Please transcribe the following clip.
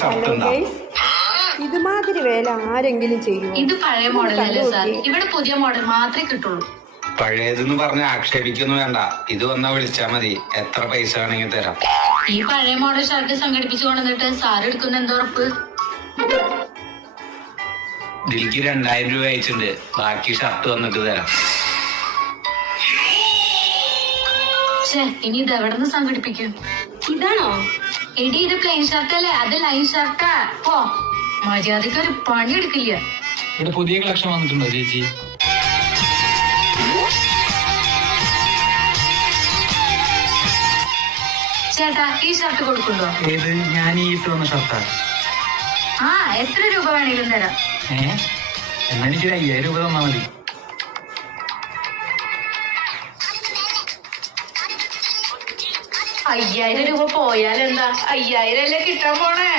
Hello guys, ഇതുമാതിരി വേല ആരെങ്കിലും ചെയ്യും? ഇത് പഴയ മോഡലല്ലേ സാർ, ഇവിടെ പുതിയ മോഡൽ മാത്രമേ കിട്ടുള്ളൂ. പഴയതെന്ന് പറഞ്ഞ ആക്ഷേപിക്കൊന്നും വേണ്ട. ഇത് വന്നാ വിളിച്ചാ മതി, എത്ര പൈസ വേണമെങ്കിൽ തരാം. ഈ പഴയ മോഡൽ ഷർട്ട് സംഘടിപ്പിച്ചു കൊണ്ടുവന്നിട്ട് സാർ എടുക്കുന്ന എന്താ ഉറപ്പ്? ഇതിലേക്ക് 2000 രൂപ അയച്ചിട്ടുണ്ട്, ബാക്കി ഷർട്ട് വന്നിട്ട് തരാം. ഇനി ഇത് എവിടെ നിന്ന് സംഘടിപ്പിക്കും? ഇതാണോ? എടി, ഇത് പ്ലെയിൻ ഷർട്ട് അല്ലേ, അത് ലൈൻ ഷർട്ടാ. ഓ, മര്യാദക്ക് ഒരു പണി എടുക്കില്ല. ഇവിടെ പുതിയ കളക്ഷൻ വന്നിട്ടുണ്ടോ ചേച്ചി? ചേട്ടാ, ഈ ഷർട്ട് കൊടുക്കുന്നുണ്ടോ? ഏത്? ഞാൻ ഈ ഇട്ട് വന്ന ഷർട്ടാ. ആ, എത്ര രൂപ വേണേലും തരാം. എന്നാ എനിക്കൊരു 5000 രൂപ തന്നാ മതി. 5000 രൂപ പോയാലെന്താ? 5000 അല്ലേ കിട്ടാൻ പോണേ.